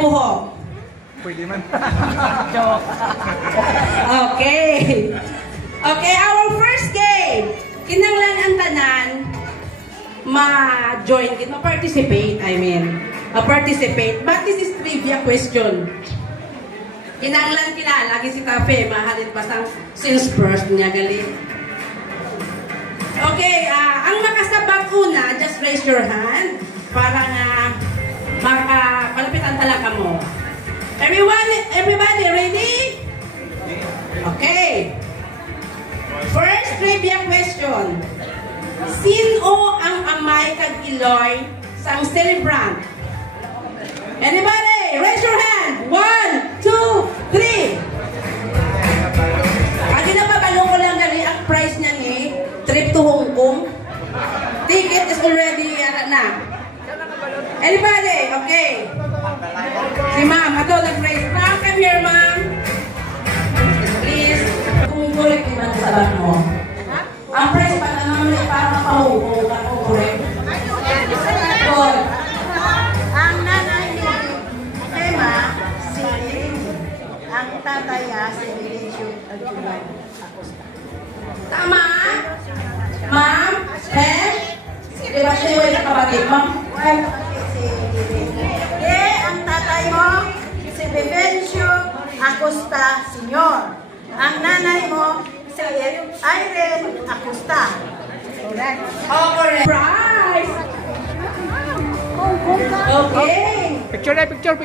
buhok? Pwede man. Joke. Okay. Okay, our first game. Kinanglan ang tanan ma-join, ma-participate, ma-participate. But this is trivia question. Kinanglan lagi si Cafe, mahalin pa sang since first niya galing. Okay, ang makasabag una, just raise your hand para nga makapalapitan talaga mo. Everybody ready? Okay. First trivia question. Sino ang amay kag Iloy sang celebrant? Anybody? Raise your hand. 1, 2, 3. Agi na mabalo ko lang gali ang price niya ni trip to Hong Kong. Ticket is already na. Anybody? Okay. Si ma'am, ato nag-raise. Ma'am, come here, ma'am. Please. Kung correct naman sa bag mo. Ang price pa na naman ay parang pahuhong. Kung correct. Good. Ang nanay ni Emma, si ang tataya, si Benedicto Agulay Acosta. Tama? Ma'am? Diba siya yung kapatid mo? Ang tatay mo, si Benedicto Acosta Sr. Ang nanay mo, si Irene Acosta. Correct. Oh, correct. Prize! Okay. Picture na, picture.